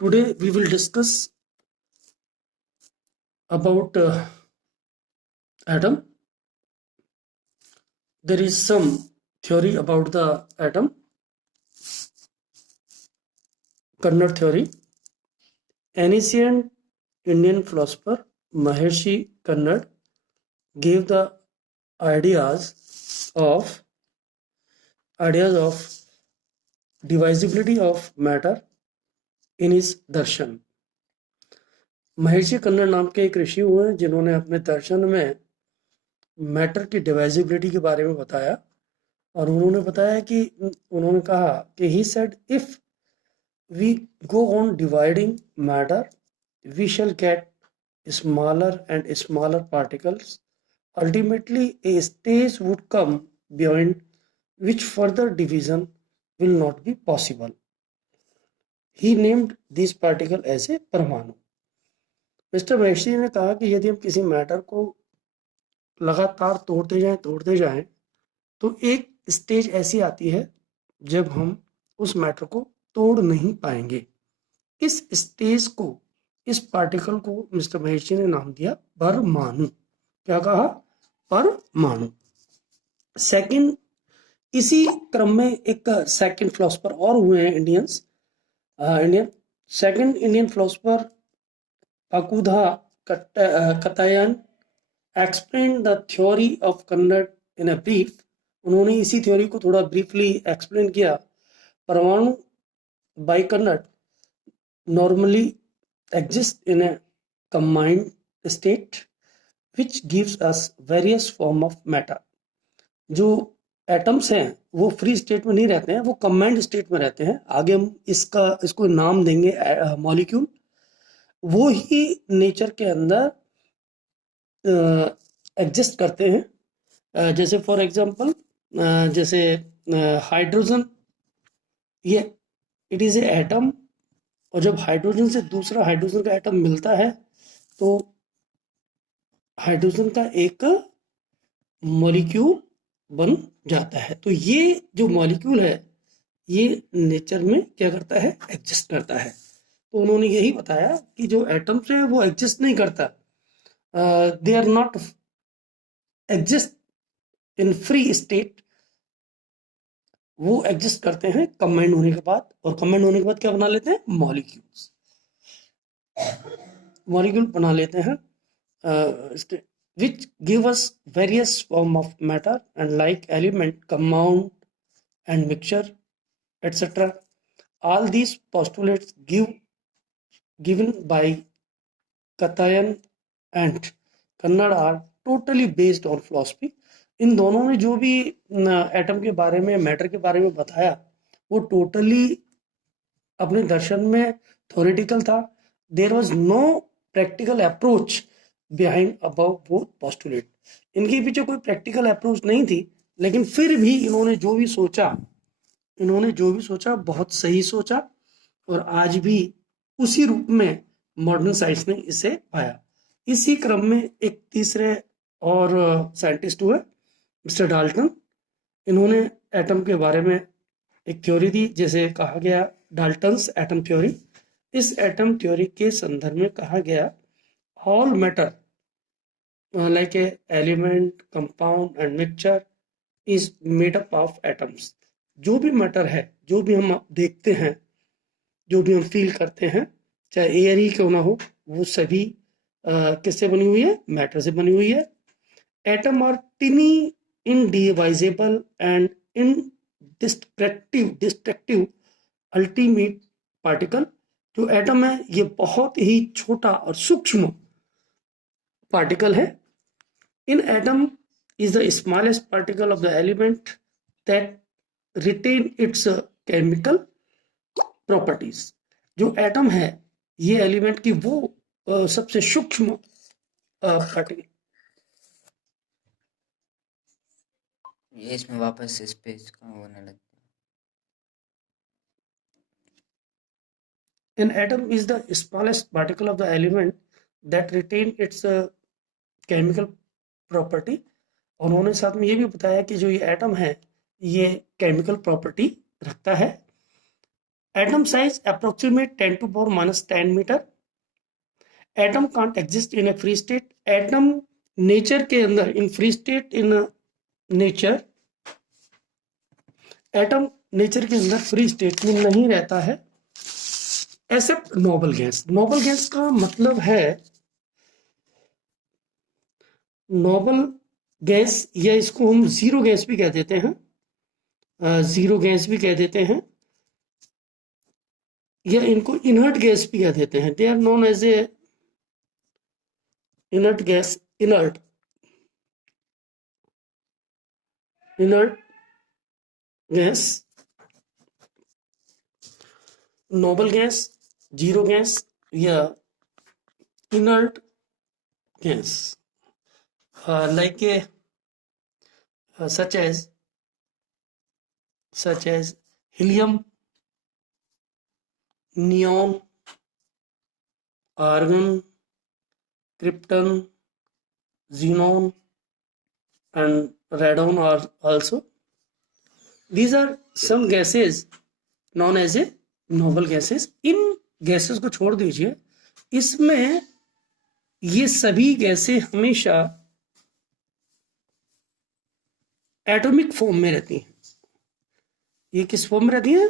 Today we will discuss about atom. There is some theory about the atom, Kannad theory. An ancient Indian philosopher Maharshi Kannad gave the ideas of divisibility of matter in his darshan. महर्षि कन्नड़ नाम के एक ऋषि हुए हैं जिन्होंने अपने दर्शन में matter की डिवाइजिबिलिटी के बारे में बताया और उन्होंने बताया कि उन्होंने कहा कि he said if we go on dividing matter, we shall get smaller and smaller particles. Ultimately, a stage would come beyond which further division will not be possible. He named this particle as a परमाणु. Mister महर्षि ने कहा कि यदि हम किसी matter को लगातार तोड़ते जाएं तो एक स्टेज ऐसी आती है जब हम उस मैटर को तोड़ नहीं पाएंगे. इस स्टेज को, इस पार्टिकल को मिस्टर महर्षि ने नाम दिया परमाणु. क्या कहा? परमाणु. सेकंड, इसी क्रम में एक सेकंड फिलोसोफर और हुए हैं Indian second Indian philosopher Pakudha Katyayana explain the theory of Kanad in a brief. उन्होंने इसी थ्योरी को थोड़ा ब्रीफली एक्सप्लेन किया. परमाणु by Kanad normally exist in a combined state which gives us various form of matter. जो एटम्स हैं वो फ्री स्टेट में नहीं रहते हैं, वो कंबाइंड स्टेट में रहते हैं. आगे हम इसको नाम देंगे मॉलिक्यूल. वो ही नेचर के अंदर एग्जिस्ट करते हैं. जैसे फॉर एग्जांपल जैसे हाइड्रोजन, ये इट इज ए एटम, और जब हाइड्रोजन से दूसरा हाइड्रोजन का एटम मिलता है तो हाइड्रोजन का एक मॉलिक्यूल बन जाता है. तो ये जो मॉलिक्यूल है ये नेचर में क्या करता है? एग्जिस्ट करता है. तो उन्होंने यही बताया कि जो एटम्स है वो एग्जिस्ट नहीं करता, they are not exist in free state. वो एग्जिस्ट करते हैं कंबाइंड होने के बाद, और कंबाइंड होने के बाद क्या बना लेते हैं? मॉलिक्यूल बना लेते हैं which give us various form of matter and like element, compound and mixture, etc. All these postulates given by Katayan and Kannad are totally based on philosophy. इन दोनों ने जो भी एटम के बारे में, मैटर के बारे में बताया वो टोटली अपने दर्शन में थ्योरेटिकल था. There was no practical approach behind above both postulate. इनके पीछे कोई प्रैक्टिकल अप्रोच नहीं थी, लेकिन फिर भी इन्होंने जो भी सोचा बहुत सही सोचा, और आज भी उसी रूप में मॉडर्न साइंस ने इसे पाया. इसी क्रम में एक तीसरे और साइंटिस्ट हुए मिस्टर डाल्टन. इन्होंने एटम के बारे में एक थ्योरी दी, जैसे कहा गया डाल्टन्स एटम थ्योरी. इस एटम थ्योरी के संदर्भ में कहा गया all matter like a element, compound and mixture is made up of atoms. जो भी मैटर है, जो भी हम देखते हैं, जो भी हम फील करते हैं, चाहे एयर ही क्यों ना हो, वो सभी किससे बनी हुई है? मैटर से बनी हुई है. Atom are tiny, indivisible and destructive ultimate particle. जो एटम है ये बहुत ही छोटा और सूक्ष्म पार्टिकल है. इन atom is the smallest particle of the element that retain its chemical properties. जो एटम है ये एलिमेंट की वो सबसे सूक्ष्म पार्टिकल. ये इसमें वापस स्पेस का होने लगता है. An atom is the smallest particle of the element that retain its chemical property. उन्होंने साथ में ये भी बताया कि जो ये एटम है ये केमिकल प्रॉपर्टी रखता है. Atom size approximate 10 to power minus 10 meter. Atom can't exist in a free state. Atom nature के अंदर in free state in nature, atom nature के अंदर फ्री स्टेट में नहीं रहता है except noble gas. Noble gas का मतलब है, नोबल गैस या इसको हम जीरो गैस भी कह देते हैं, जीरो गैस भी कह देते हैं, या इनको इनर्ट गैस भी कह देते हैं। They are known as a inert gas, inert gas, noble gas, zero gas या inert gas, like such as helium, neon, argon, krypton, xenon and radon are also. These are some gases known as a noble gases. In gases को छोड़ दीजिए, इसमें ये सभी गैसें हमेशा atomic form में रहती हैं। ये किस फॉर्म में रहती हैं?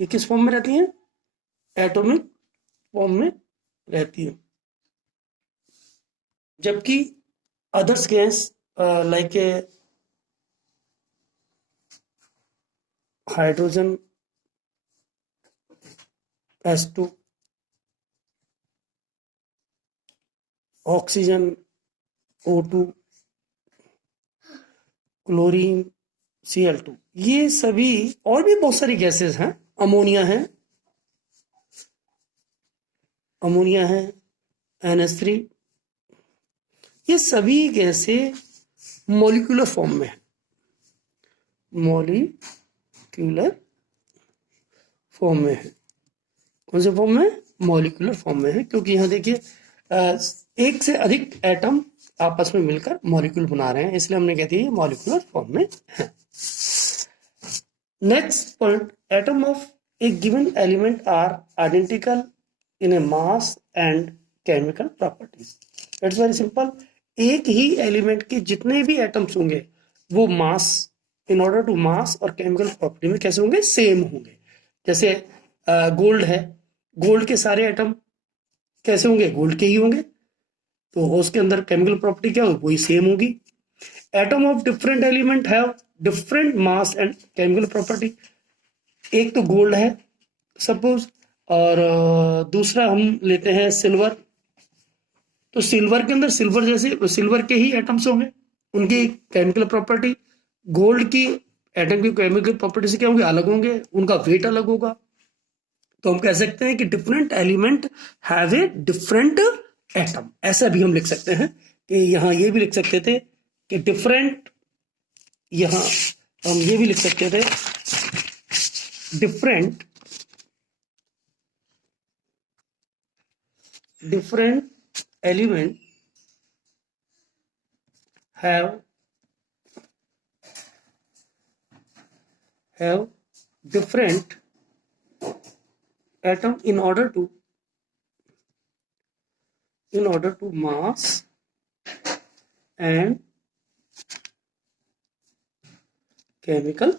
ये किस फॉर्म में रहती हैं? एटॉमिक फॉर्म में रहती हैं। जबकि others gas like hydrogen H2, oxygen O2, chlorine Cl2, ये सभी और भी बहुत सारी गैसेस हैं। अमोनिया है NH3, ये सभी गैसें मॉलिक्यूलर फॉर्म में है, मॉलिक्यूलर फॉर्म में है। कौन से फॉर्म में? मॉलिक्यूलर फॉर्म में है, क्योंकि यहाँ देखिए एक से अधिक एटम आपस में मिलकर मॉलिक्यूल बना रहे हैं, इसलिए हमने कह दिया मॉलिक्यूलर फॉर्म में है। Next point, atom of a given element are identical in a mass and chemical properties. It's very simple, एक ही एलिमेंट के जितने भी एटम्स होंगे वो मास, इन ऑर्डर टू मास और केमिकल प्रॉपर्टी में कैसे होंगे? सेम होंगे। जैसे गोल्ड है, गोल्ड के सारे एटम कैसे होंगे? गोल्ड के ही होंगे, तो उसके अंदर केमिकल प्रॉपर्टी क्या होगी? वही सेम होगी। Atom of different element have different mass and chemical property. एक तो गोल्ड है सपोज, और दूसरा हम लेते हैं सिल्वर, तो सिल्वर के अंदर सिल्वर जैसे सिल्वर के ही एटम्स होंगे, उनकी केमिकल प्रॉपर्टी गोल्ड की एटम की केमिकल प्रॉपर्टी से क्या होंगे? अलग होंगे, उनका वेट अलग होगा। तो हम कह सकते हैं कि different element have a different atom. ऐसा भी हम लिख सकते हैं कि यहाँ ये भी लिख सकते थे कि डिफरेंट, यहाँ हम ये भी लिख सकते थे different element have different atom in order to mass and chemical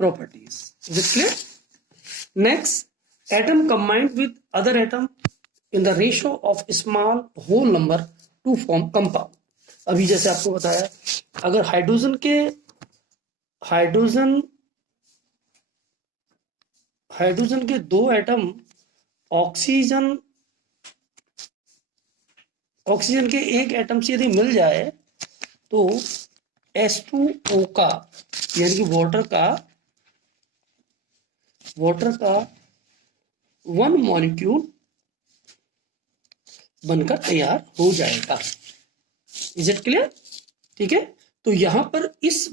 properties. Is it clear? Next, atom combined with other atom in the ratio of small whole number to form compound. अभी जैसे आपको बताया, अगर hydrogen के दो atom oxygen के एक atom से यदि मिल जाए तो H2O का यानी कि वाटर का वन मॉलिक्यूल बनकर तैयार हो जाएगा। Is it clear? ठीक है, तो यहां पर इस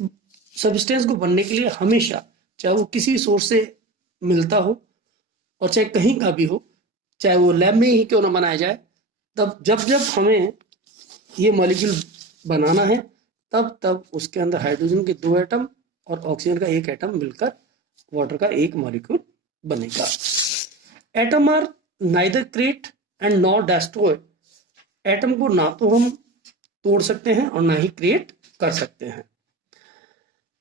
सब्सटेंस को बनने के लिए हमेशा, चाहे वो किसी सोर्स से मिलता हो और चाहे कहीं का भी हो, चाहे वो लैब में ही क्यों ना बनाया जाए, तब जब हमें ये मॉलिक्यूल बनाना है तब उसके अंदर हाइड्रोजन के दो एटम और ऑक्सीजन का एक एटम मिलकर वाटर का एक मॉलिक्यूल बनेगा। Atom are neither create and not destroy. Atom को ना तो हम तोड़ सकते हैं और ना ही क्रिएट कर सकते हैं।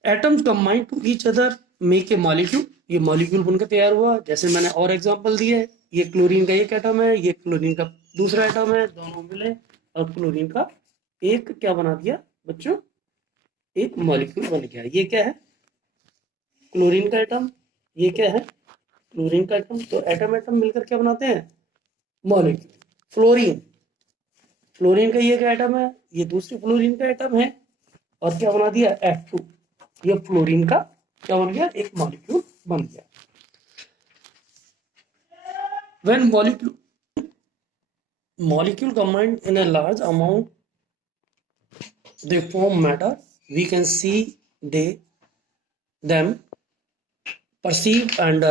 Atoms combine to each other make a molecule. ये मॉलिक्यूल बनकर तैयार हुआ। जैसे मैंने और एग्जांपल दिए, ये क्लोरीन का एक एटम है, ये क्लोरीन का दूसरा एटम है, दोनों मिले और क्लोरीन का एक क्या बना दिया बच्चों, एक मॉलिक्यूल बन गया। ये क्या है, क्लोरीन का एटम, ये क्या है, क्लोरीन का एटम। तो एटम एटम मिलकर क्या बनाते हैं, मॉलिक्यूल। फ्लोरीन, फ्लोरीन का ये क्या एटम है, ये दूसरी फ्लोरीन का एटम है और क्या बना दिया, F2। ये फ्लोरीन का क्या बन गया, एक मॉलिक्यूल बन गया। When molecule combined in a large amount, they form matter. We can see them, perceive and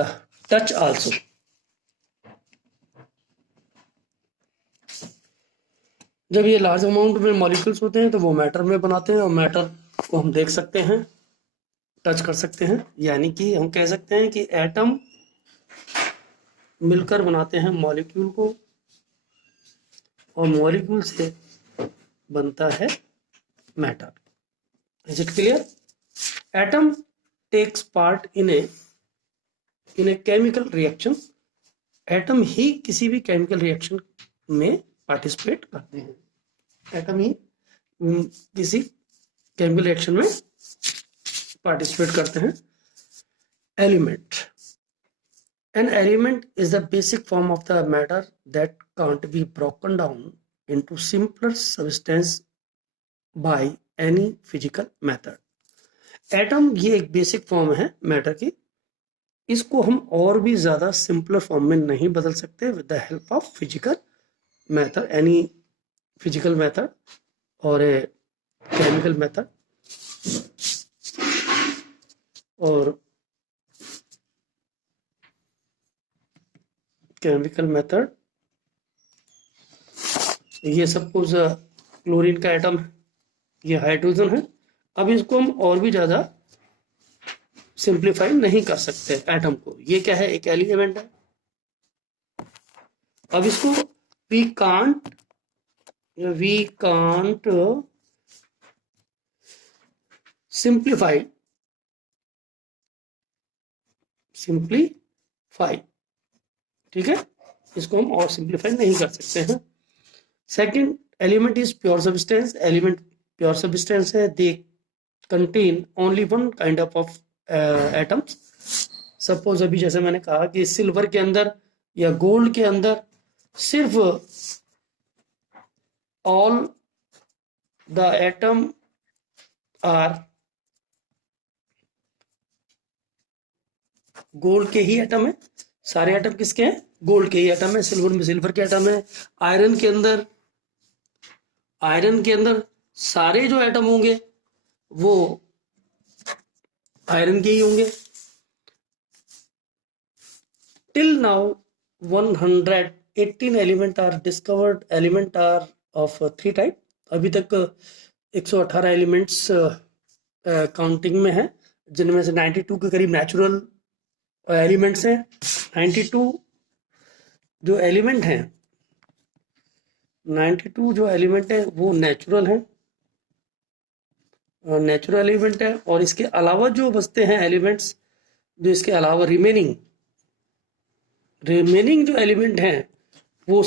touch also. जब ये लार्ज अमाउंट में मॉलिक्यूल्स होते हैं तो वो मैटर में बनाते हैं और मैटर को हम देख सकते हैं, टच कर सकते हैं। यानी कि हम कह सकते हैं कि एटम मिलकर बनाते हैं मॉलिक्यूल को और मॉलिक्यूल से बनता है matter. Is it clear? Atom takes part in a chemical reaction. Atom ही किसी भी केमिकल रिएक्शन में पार्टिसिपेट करते हैं। एटम ही किसी केमिकल रिएक्शन में पार्टिसिपेट करते हैं। Element, an element is the basic form of the matter that can't be broken down into simpler substance by any physical method. Atom ये एक बेसिक फॉर्म है मैटर की, इसको हम और भी ज्यादा सिंपलर फॉर्म में नहीं बदल सकते with the help of physical method, any physical method और केमिकल मेथड और केमिकल मेथड। ये सपोज क्लोरीन का एटम है, ये हाइड्रोजन है। अब इसको हम और भी ज्यादा सिंप्लीफाई नहीं कर सकते एटम को। ये क्या है, एक एलिमेंट है। अब इसको वी कांट सिंप्लीफाई ठीक है, इसको हम और सिंप्लीफाई नहीं कर सकते हैं। Second, element is pure substance. Element pure substance है। They contain only one kind of atoms. Suppose अभी जैसे मैंने कहा कि सिल्वर के अंदर या गोल्ड के अंदर सिर्फ all the atom are gold के ही एटम है। सारे एटम किसके हैं, गोल्ड के ही एटम है। सिल्वर में सिल्वर के एटम है। आयरन के अंदर सारे जो एटम होंगे वो आयरन के ही होंगे। Till now 118 element are discovered. Element are of 3 type. अभी तक 118 एलिमेंट्स काउंटिंग में है, जिनमें से 92 के करीब नेचुरल एलिमेंट्स हैं। 92 जो एलिमेंट हैं, 92 जो एलिमेंट है वो नेचुरल हैं, नेचुरल एलिमेंट है। और इसके अलावा जो बचते हैं एलिमेंट्स, जो इसके अलावा रिमेनिंग जो एलिमेंट हैं वो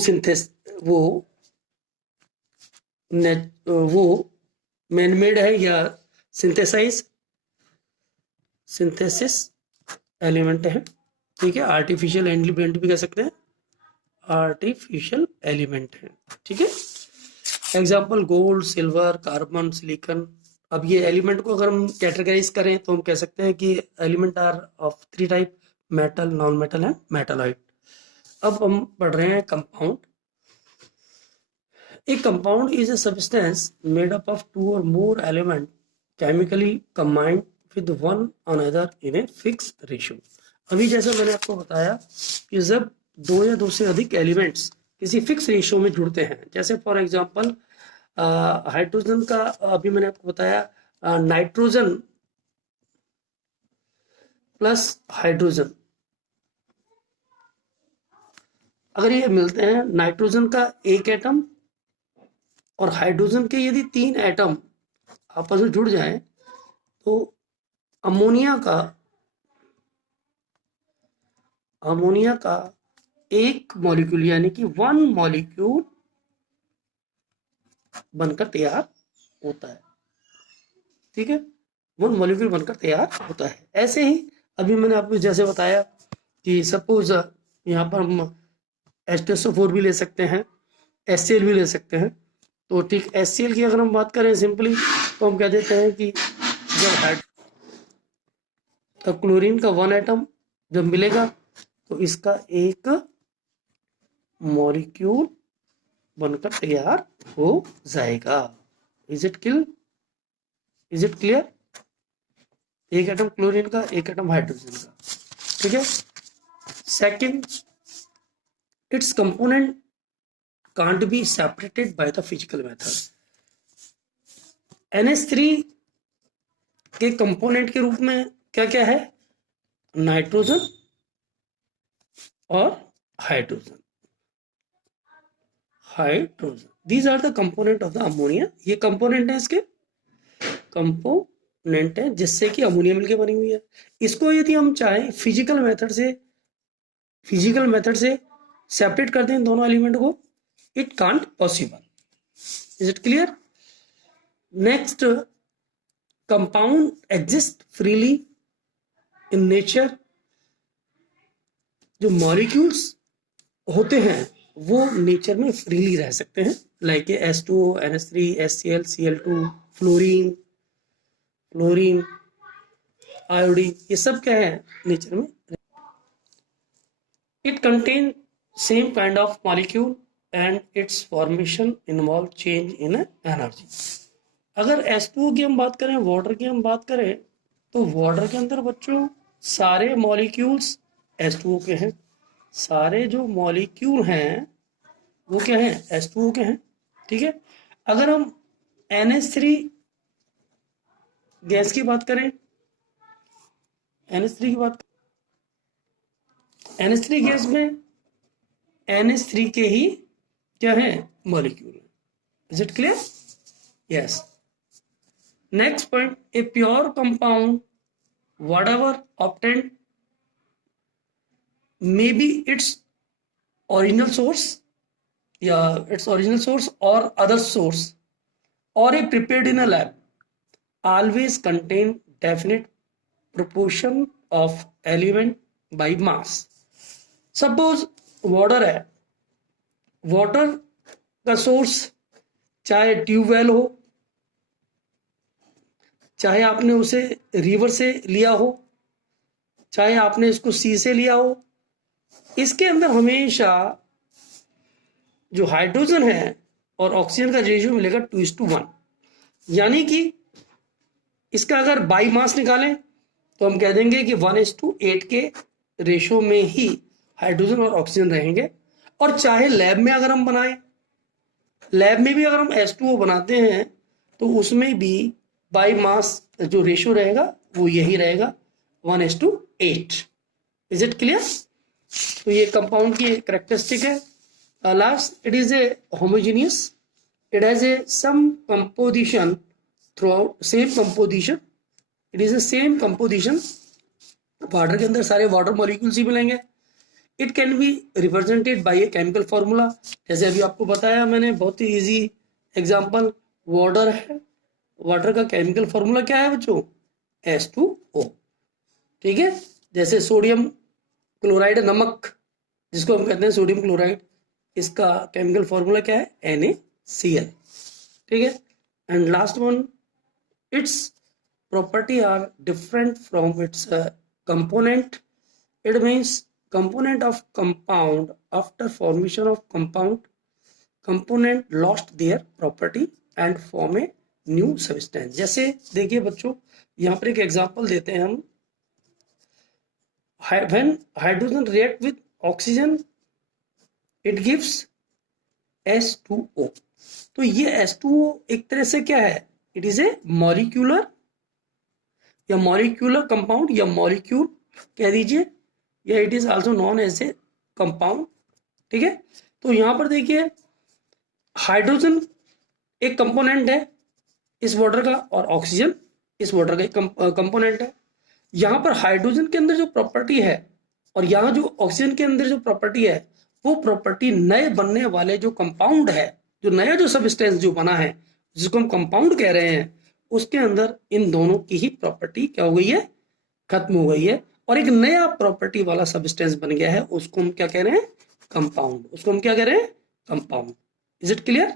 मैनमेड है या सिंथेसिस एलिमेंट है। ठीक है, आर्टिफिशियल एलिमेंट भी कह सकते हैं, आर्टिफिशियल एलिमेंट है। ठीक है, example gold, silver, carbon, silicon. अब ये एलिमेंट को अगर हम कैटेगराइज करें तो हम कह सकते हैं कि element are of 3 type, metal, non metal and metalloid. अब हम पढ़ रहे हैं compound. A compound is a substance made up of 2 or more elements chemically combined with one another in a fixed ratio. अभी जैसे मैंने आपको बताया कि जब 2 या 2 से अधिक एलिमेंट्स किसी फिक्स रेशियो में जुड़ते हैं, जैसे फॉर एग्जांपल हाइड्रोजन का अभी मैंने आपको बताया, नाइट्रोजन प्लस हाइड्रोजन, अगर ये मिलते हैं, नाइट्रोजन का एक एटम और हाइड्रोजन के यदि 3 एटम आपस में जुड़ जाएं तो अमोनिया का एक मॉलिक्यूल यानी कि 1 मॉलिक्यूल बनकर तैयार होता है। ठीक है, 1 मॉलिक्यूल बनकर तैयार होता है। ऐसे ही अभी मैंने आपको जैसे बताया कि सपोज यहाँ पर हम H2SO4 भी ले सकते हैं, HCl भी ले सकते हैं। तो ठीक HCl की अगर हम बात करें सिंपली तो हम कह देते हैं कि जब क्लोरीन का 1 एटम जब मिलेगा तो इसका एक मॉलिक्यूल बनकर तैयार हो जाएगा। Is it clear? एक एटम क्लोरीन का, एक एटम हाइड्रोजन का। ठीक है। Second, it's component can't be separated by the physical method. NH3 के कंपोनेंट के रूप में क्या क्या है? नाइट्रोजन और hydrogen. These are the component of the ammonia. ये कंपोनेंट है, इसके कंपोनेंट है जिससे कि अमोनिया मिलकर बनी हुई है। इसको यदि हम चाहें फिजिकल मेथड से सेपरेट कर दें दोनों एलिमेंट को, it can't possible. Is it clear? Next, compound exist freely in nature. जो मॉलिक्यूल्स होते हैं वो नेचर में फ्रीली रह सकते हैं, like H2O, NH3, HCl, Cl2, fluorine, iodine, ये सब क्या है नेचर में। It contain same kind of molecule and it's formation involve change in energy. अगर H2O की हम बात करें, वाटर की हम बात करें, तो वाटर के अंदर बच्चों सारे मॉलिक्यूल्स H2O के हैं। सारे जो मॉलिक्यूल हैं वो क्या है? H2O के हैं। ठीक है। अगर हम NH3 गैस की बात करें, NH3 गैस में NH3 के ही क्या है? Molecule. Is it clear? Yes. Next point, a pure compound whatever obtained may be its original source or other source or a prepared in a lab always contain definite proportion of element by mass. Suppose water है, water का source चाहे tubewell हो, चाहे आपने उसे river से लिया हो, चाहे आपने इसको सी से लिया हो, इसके अंदर हमेशा जो हाइड्रोजन है और ऑक्सीजन का रेशियो मिलेगा 2:1। यानी कि इसका अगर बाई मास निकालें तो हम कह देंगे कि 1:8 के रेशियो में ही हाइड्रोजन और ऑक्सीजन रहेंगे। और चाहे लैब में अगर हम बनाएं, लैब में भी अगर हम H2O बनाते हैं तो उसमें भी बाई मास जो रेशियो रहेगा वो यही रहेगा, 1:8। Is it clear? तो ये कंपाउंड की करेक्टरिस्टिक है। Last, it is a homogeneous, it has a some composition through same composition, it is a same composition. Water के अंदर सारे वाटर मॉलिक्यूल्स ही मिलेंगे। It can be represented by a chemical formula, जैसे अभी आपको बताया मैंने, बहुत ही इजी एग्जांपल वाटर है। वाटर का केमिकल फॉर्मूला क्या है बच्चों? H2O। ठीक है। जैसे सोडियम क्लोराइड, नमक जिसको हम कहते हैं सोडियम क्लोराइड, इसका केमिकल फॉर्मूला क्या है? NaCl। ठीक है। And last one, it's property are different from its component. It means component of compound after formation of component lost their property and form a new substance. जैसे देखिए बच्चों, यहाँ पर एक एग्जांपल देते हैं हम। when hydrogen react with oxygen it gives H2O। तो ये H2O एक तरह से क्या है? It is a molecular compound या मॉलिक्यूल कह दीजिए, या it is also known as a compound. ठीक है, तो यहां पर देखिए हाइड्रोजन एक कंपोनेंट है इस वाटर का, और ऑक्सीजन इस वाटर का एक कंपोनेंट है। यहां पर हाइड्रोजन के अंदर जो प्रॉपर्टी है और यहाँ जो ऑक्सीजन के अंदर जो प्रॉपर्टी है, वो प्रॉपर्टी नए बनने वाले जो कंपाउंड है, जो नया जो सबस्टेंस जो बना है, जिसको हम कंपाउंड कह रहे हैं, उसके अंदर इन दोनों की ही प्रॉपर्टी क्या हो गई है, खत्म हो गई है, और एक नया प्रॉपर्टी वाला सबस्टेंस बन गया है। उसको हम क्या कह रहे हैं, कंपाउंड। उसको हम क्या कह रहे हैं, कंपाउंड। Is it clear?